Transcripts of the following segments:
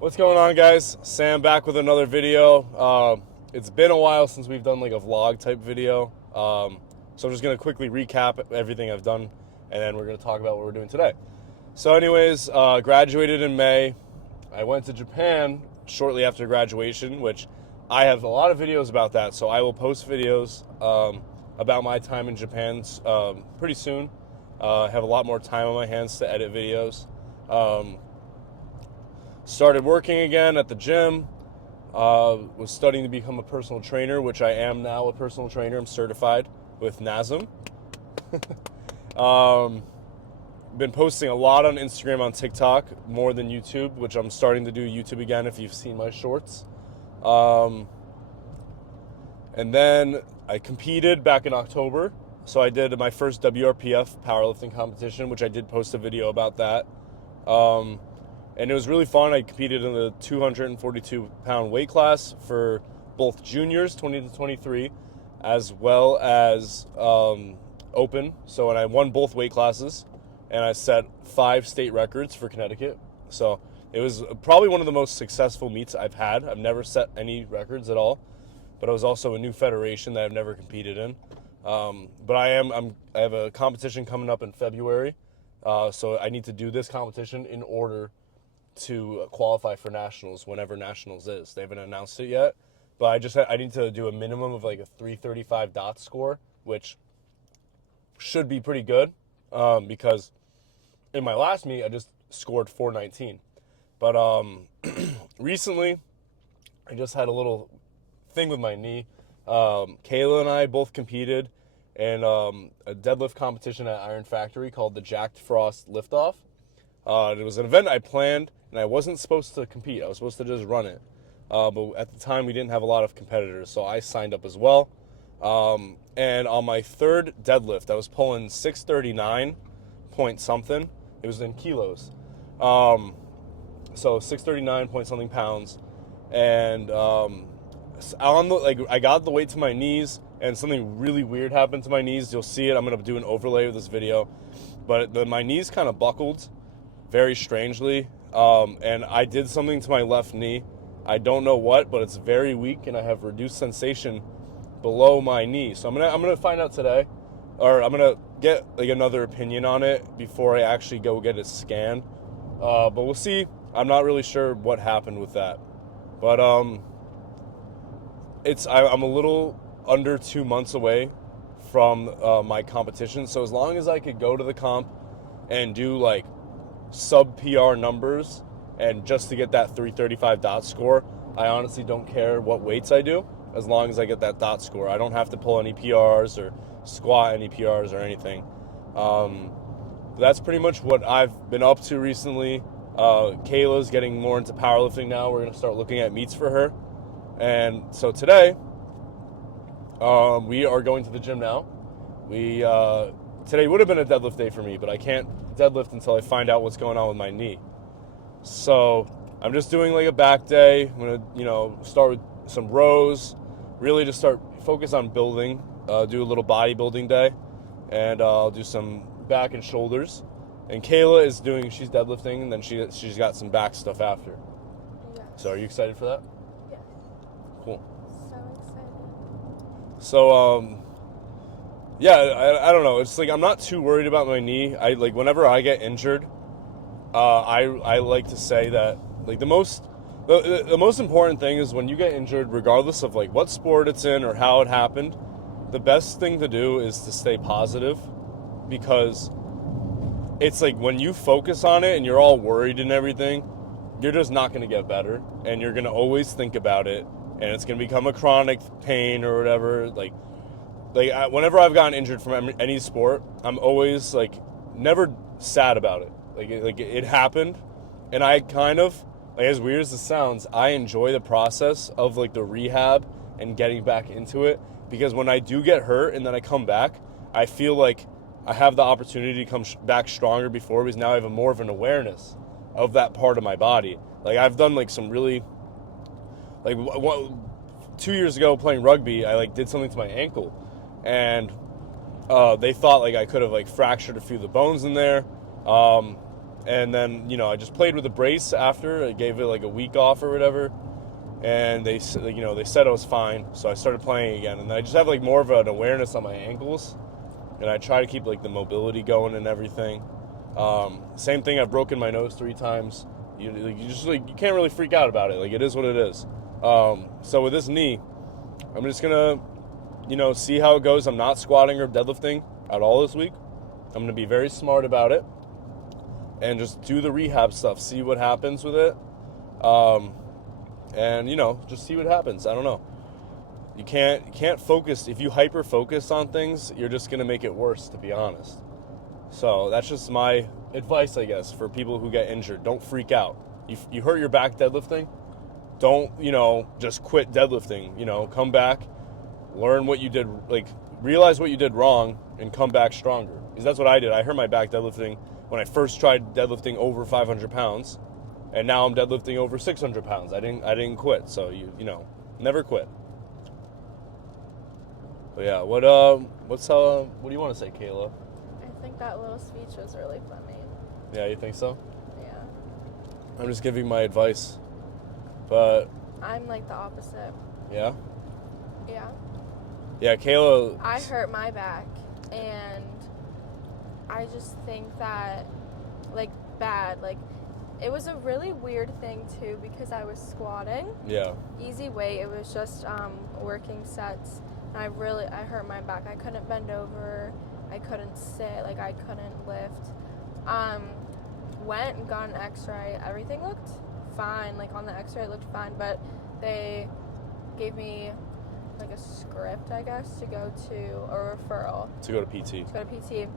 What's going on, guys? Sam back with another video. It's been a while since we've done like a vlog type video. So I'm just going to quickly recap everything I've done, and then we're going to talk about what we're doing today. So anyways, graduated in May. I went to Japan shortly after graduation, which I have a lot of videos about that. So I will post videos about my time in Japan pretty soon. I have a lot more time on my hands to edit videos. Started working again at the gym. Was studying to become a personal trainer, which I am now a personal trainer. I'm certified with NASM. Been posting a lot on Instagram, on TikTok, more than YouTube, which I'm starting to do YouTube again if you've seen my shorts. And then I competed back in October. So I did my first WRPF powerlifting competition, which I did post a video about that. And it was really fun. I competed in the 242-pound weight class for both juniors, 20 to 23, as well as open. So, and I won both weight classes, and I set 5 state records for Connecticut. So it was probably one of the most successful meets I've had. I've never set any records at all, but it was also a new federation that I've never competed in. But I have a competition coming up in February, so I need to do this competition in order to qualify for nationals whenever nationals is. They haven't announced it yet, but I need to do a minimum of like a 335 dot score, which should be pretty good, because in my last meet I just scored 419. But recently I just had a little thing with my knee. Kayla and I both competed in a deadlift competition at Iron Factory called the Jacked Frost Liftoff. It was an event I planned, and I wasn't supposed to compete. I was supposed to just run it. But at the time, we didn't have a lot of competitors, so I signed up as well. And on my third deadlift, I was pulling 639 point something. It was in kilos. So 639 point something pounds. And I got the weight to my knees, and something really weird happened to my knees. You'll see it. I'm going to do an overlay of this video. But my knees kind of buckled very strangely, and I did something to my left knee. I don't know what, but it's very weak, and I have reduced sensation below my knee. So I'm gonna find out today, or I'm gonna get like another opinion on it before I actually go get it scanned. But we'll see. I'm not really sure what happened with that, but I'm a little under 2 months away from my competition. So as long as I could go to the comp and do like sub PR numbers, and just to get that 335 dot score, I honestly don't care what weights I do, as long as I get that dot score. I don't have to pull any PRs or squat any PRs or anything. That's pretty much what I've been up to recently. Kayla's getting more into powerlifting now. We're going to start looking at meets for her. And so today, we are going to the gym now. Today would have been a deadlift day for me, but I can't deadlift until I find out what's going on with my knee. So I'm just doing like a back day. I'm gonna, start with some rows, really just focus on building, do a little bodybuilding day, and I'll do some back and shoulders. And Kayla she's deadlifting, and then she's got some back stuff after. Yes. So are you excited for that? Yes. Cool. So excited. So, yeah, I don't know. It's like I'm not too worried about my knee. Whenever I get injured, I like to say that like the most important thing is when you get injured, regardless of like what sport it's in or how it happened, the best thing to do is to stay positive, because it's like when you focus on it and you're all worried and everything, you're just not going to get better, and you're going to always think about it, and it's going to become a chronic pain or whatever. Whenever I've gotten injured from any sport, I'm always like never sad about it. It happened, and I kind of, like, as weird as it sounds, I enjoy the process of like the rehab and getting back into it, because when I do get hurt and then I come back, I feel like I have the opportunity to come back stronger before, because now I have more of an awareness of that part of my body. Like I've done like some really, like 2 years ago playing rugby, I like did something to my ankle, and they thought like I could have like fractured a few of the bones in there. And then, I just played with the brace after. I gave it like a week off or whatever. And they said I was fine. So I started playing again. And I just have like more of an awareness on my ankles. And I try to keep like the mobility going and everything. Same thing, I've broken my nose 3 times. You can't really freak out about it. Like, it is what it is. So with this knee, I'm just gonna, see how it goes. I'm not squatting or deadlifting at all this week. I'm gonna be very smart about it and just do the rehab stuff, see what happens with it. And just see what happens. I don't know. You can't focus. If you hyper focus on things, you're just gonna make it worse, to be honest. So that's just my advice, I guess, for people who get injured. Don't freak out. You hurt your back deadlifting, don't, just quit deadlifting. Come back, learn what you did, realize what you did wrong, and come back stronger. Because that's what I did. I hurt my back deadlifting when I first tried deadlifting over 500 pounds, and now I'm deadlifting over 600 pounds. I didn't quit. So never quit. But yeah, what do you want to say, Kayla? I think that little speech was really funny. Yeah, you think so? Yeah. I'm just giving my advice, but... I'm like the opposite. Yeah? Yeah. Yeah, Kayla... I hurt my back, and I just think that, bad. It was a really weird thing, too, because I was squatting. Yeah. Easy weight. It was just working sets, and I hurt my back. I couldn't bend over. I couldn't sit, I couldn't lift. Went and got an x-ray. Everything looked fine. On the x-ray it looked fine, but they gave me a script, I guess, to go to a referral. To go to PT. To go to PT.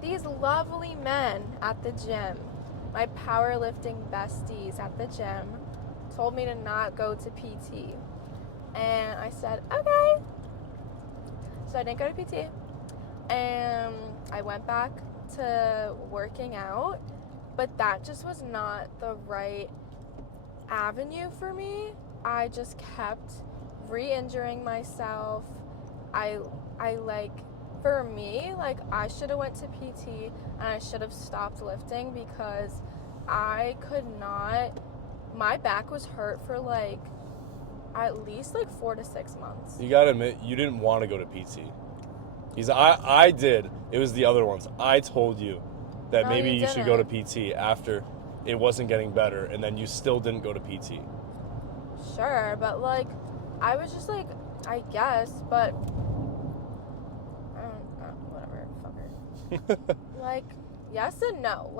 These lovely men at the gym, my powerlifting besties at the gym, told me to not go to PT. And I said, okay. So I didn't go to PT. And I went back to working out, but that just was not the right avenue for me. I just kept re-injuring myself. For me, I should have went to PT and I should have stopped lifting because I could not, my back was hurt for at least 4 to 6 months. You gotta admit, you didn't want to go to PT. I did. It was the other ones. I told you that maybe you should go to PT after it wasn't getting better, and then you still didn't go to PT. Sure, but I was just I guess, but whatever, fucker. Yes and no.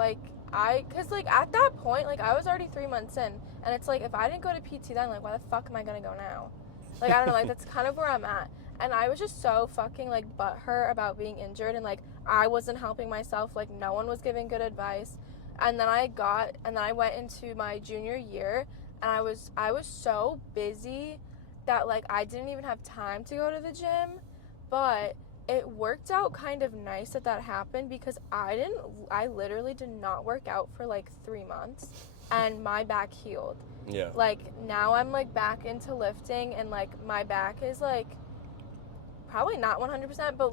Cause at that point, I was already 3 months in, and it's if I didn't go to PT then, why the fuck am I gonna go now? I don't know, that's kind of where I'm at. And I was just so fucking butthurt about being injured, and I wasn't helping myself, no one was giving good advice. And then I went into my junior year, and I was so busy that I didn't even have time to go to the gym. But it worked out kind of nice that happened, because I literally did not work out for 3 months, and my back healed. Yeah. Now I'm back into lifting, and my back is probably not 100%, but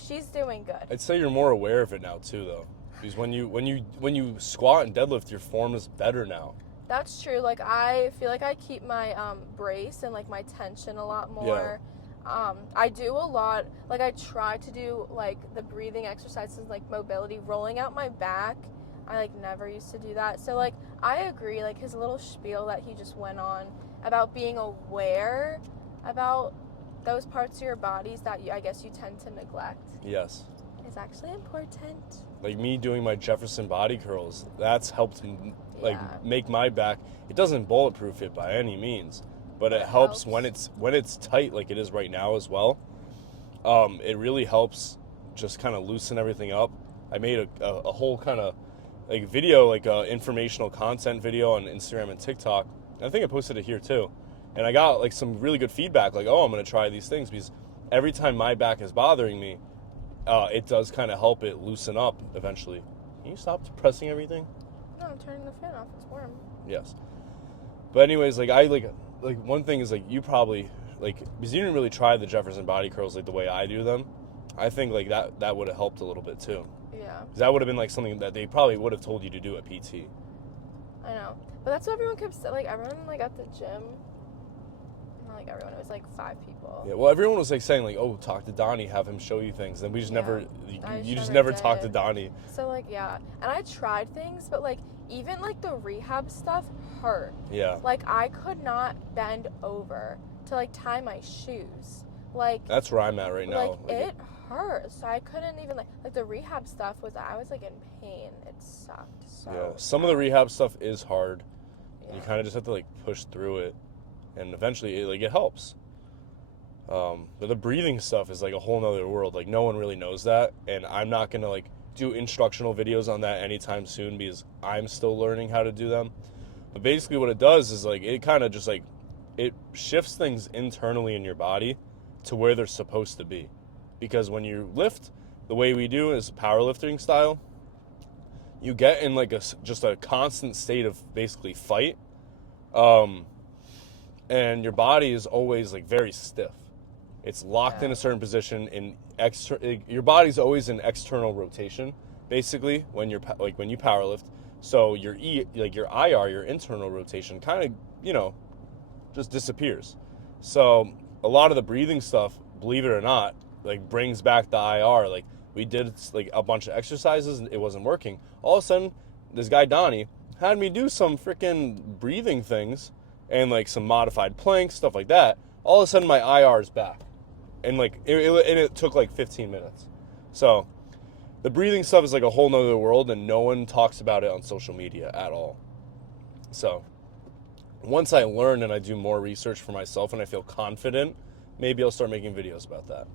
she's doing good. I'd say you're more aware of it now too, though, because when you squat and deadlift, your form is better now. That's true. I feel I keep my brace and my tension a lot more. Yeah. I do a lot. I try to do the breathing exercises, mobility, rolling out my back. I never used to do that. So I agree. His little spiel that he just went on about being aware about those parts of your bodies that I guess you tend to neglect. Yes. Is actually important. Me doing my Jefferson body curls, that's helped make my back. It doesn't bulletproof it by any means, but it helps when it's tight like it is right now as well. It really helps just kind of loosen everything up. I made a whole kind of video, informational content video on Instagram and TikTok. I think I posted it here too. And I got some really good feedback, I'm going to try these things, because every time my back is bothering me, it does kind of help it loosen up eventually. Can you stop pressing everything? No, I'm turning the fan off. It's warm. Yes. But anyways, one thing is you probably because you didn't really try the Jefferson body curls the way I do them. I think that would have helped a little bit too. Yeah. Because that would have been like something that they probably would have told you to do at PT. I know. But that's what everyone kept saying. Like, everyone, like, at the gym, not like everyone, it was like 5 people. Yeah, well, everyone was like saying like, oh, talk to Donnie, have him show you things. And we just never, you just never talked to Donnie. So, like, yeah. And I tried things, but, like, even, like, the rehab stuff hurt. Yeah. Like, I could not bend over to, like, tie my shoes. Like, that's where I'm at right now. Like it hurt. So I couldn't even, like the rehab stuff was, I was, like, in pain. It sucked so Yeah, some of the rehab stuff is hard. Yeah. You kind of just have to, like, push through it. And eventually, it helps. But the breathing stuff is, like, a whole nother world. Like, no one really knows that. And I'm not going to, like, do instructional videos on that anytime soon because I'm still learning how to do them. But basically what it does is, like, it kind of just, like, it shifts things internally in your body to where they're supposed to be. Because when you lift, the way we do is powerlifting style, you get in, like, just a constant state of basically fight. And your body is always, like, very stiff. It's locked in a certain position. Your body's always in external rotation, basically, when you powerlift. So your IR, your internal rotation, kind of, just disappears. So a lot of the breathing stuff, believe it or not, like, brings back the IR. Like, we did, like, a bunch of exercises and it wasn't working. All of a sudden, this guy Donnie had me do some freaking breathing things and, like, some modified planks, stuff like that. All of a sudden, my IR is back. And, like, it took, like, 15 minutes. So the breathing stuff is, like, a whole nother world, and no one talks about it on social media at all. So once I learn and I do more research for myself and I feel confident, maybe I'll start making videos about that.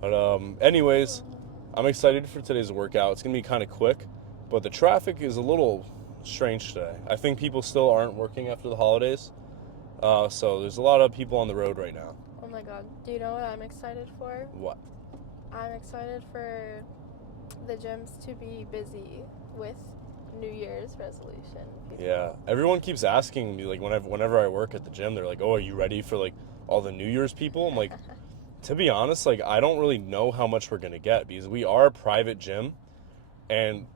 But anyways, I'm excited for today's workout. It's going to be kind of quick, but the traffic is a little strange today. I think people still aren't working after the holidays. So there's a lot of people on the road right now. Oh my god. Do you know what I'm excited for? What? I'm excited for the gyms to be busy with New Year's resolution people. Yeah. Everyone keeps asking me, like, whenever I work at the gym, they're like, oh, are you ready for, like, all the New Year's people? I'm like, to be honest, like, I don't really know how much we're going to get because we are a private gym, and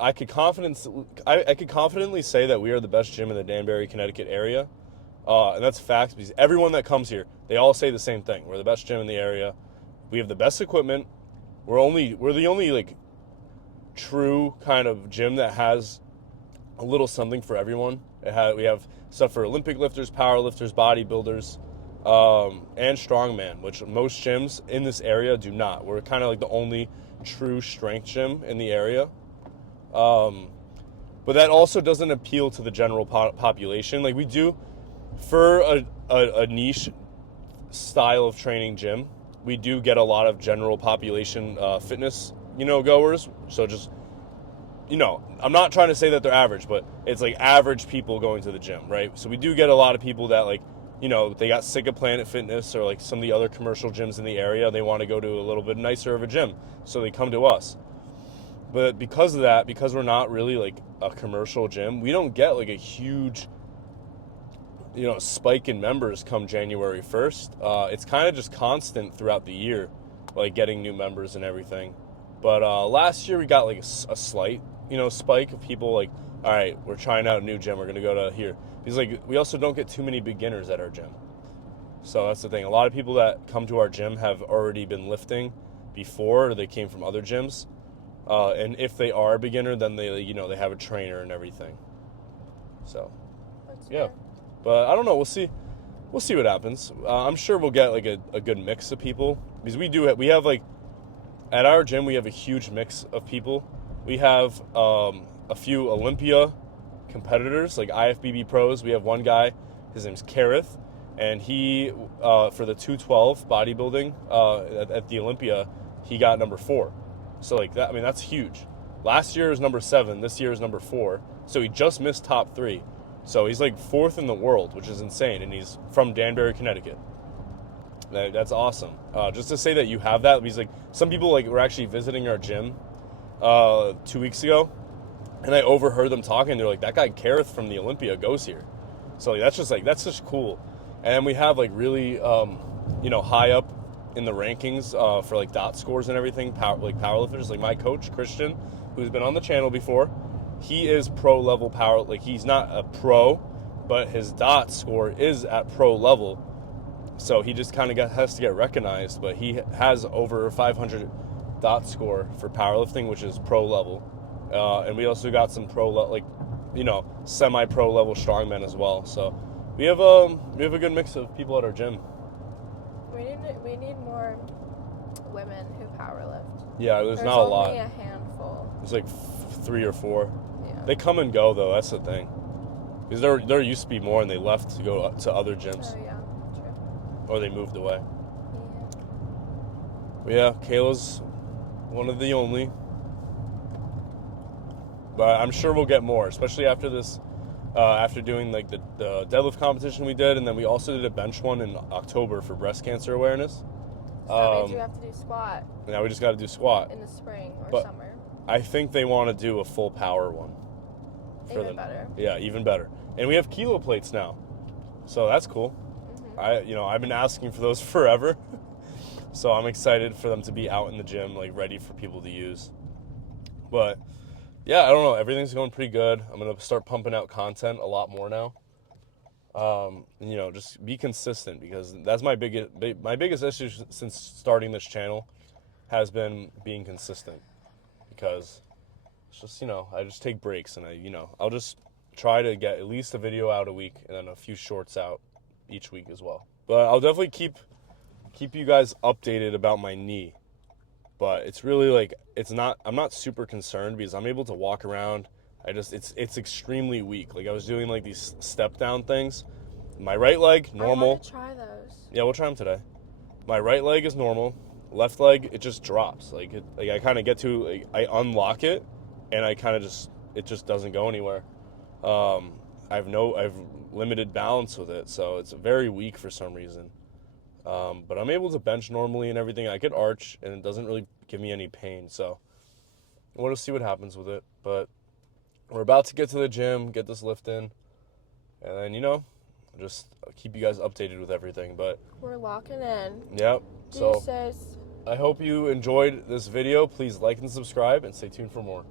I could confidently say that we are the best gym in the Danbury, Connecticut area. And that's facts because everyone that comes here, they all say the same thing. We're the best gym in the area. We have the best equipment. We're the only, like, true kind of gym that has a little something for everyone. We have stuff for Olympic lifters, power lifters, bodybuilders, and strongman, which most gyms in this area do not. We're kind of like the only true strength gym in the area. But that also doesn't appeal to the general population. Like, we do, for a niche style of training gym, we do get a lot of general population fitness, goers. So just, I'm not trying to say that they're average, but it's like average people going to the gym, right? So we do get a lot of people that, like, they got sick of Planet Fitness or, like, some of the other commercial gyms in the area. They want to go to a little bit nicer of a gym, so they come to us. But because of that, because we're not really, like, a commercial gym, we don't get, like, a huge, spike in members come January 1st. It's kind of just constant throughout the year, like, getting new members and everything. But last year we got, like, a slight, spike of people, like, all right, we're trying out a new gym. We're going to go to here. Because, like, we also don't get too many beginners at our gym. So that's the thing. A lot of people that come to our gym have already been lifting before, or they came from other gyms. And if they are a beginner, then they have a trainer and everything. So, That's yeah. fair. But I don't know. We'll see what happens. I'm sure we'll get, like, a good mix of people. Because we have, like, at our gym, we have a huge mix of people. We have a few Olympia competitors, like IFBB pros. We have one guy, his name's Kareth, and he, for the 212 bodybuilding at the Olympia, he got number 4. So, like, that, I mean, that's huge. Last year was number 7. This year is number 4. So he just missed top 3. So he's, like, 4th in the world, which is insane. And he's from Danbury, Connecticut. That's awesome. Just to say that you have that, because, like, some people, like, were actually visiting our gym 2 weeks ago, and I overheard them talking. They're like, that guy Kareth from the Olympia goes here. So, like, that's just cool. And we have, like, really, high up in the rankings for like dot scores and everything, powerlifters. Like my coach Christian, who's been on the channel before, he is pro level power. Like he's not a pro, but his dot score is at pro level. So he just kind of has to get recognized. But he has over 500 dot score for powerlifting, which is pro level. And we also got some semi-pro level strongmen as well. So we have a good mix of people at our gym. We need more women who powerlift. Yeah, there's not a lot. There's only a handful. There's like 3 or 4. Yeah. They come and go though. That's the thing. Because there used to be more, and they left to go to other gyms. Oh yeah, true. Or they moved away. Yeah. But yeah, Kayla's one of the only. But I'm sure we'll get more, especially after this. After doing like the deadlift competition we did, and then we also did a bench one in October for breast cancer awareness. So that means you have to do squat. Now we just got to do squat. In the spring or summer. I think they want to do a full power one. Even better. Yeah, even better. And we have kilo plates now, so that's cool. Mm-hmm. I've been asking for those forever, so I'm excited for them to be out in the gym, like ready for people to use. But yeah, I don't know. Everything's going pretty good. I'm going to start pumping out content a lot more now. Just be consistent, because that's my biggest issue since starting this channel has been being consistent. Because it's just, I just take breaks, and I'll just try to get at least a video out a week and then a few shorts out each week as well. But I'll definitely keep you guys updated about my knee. But it's really I'm not super concerned, because I'm able to walk around. It's extremely weak. Like I was doing like these step down things. My right leg, normal. I want to try those. Yeah, we'll try them today. My right leg is normal. Left leg, it just drops. I kind of get to, I unlock it, and I kind of it just doesn't go anywhere. I've limited balance with it, so it's very weak for some reason. But I'm able to bench normally and everything. I could arch, and it doesn't really give me any pain. So we'll just see what happens with it. But we're about to get to the gym, get this lift in, and then, just keep you guys updated with everything. But we're locking in. Yep. So Deuces. I hope you enjoyed this video. Please like and subscribe, and stay tuned for more.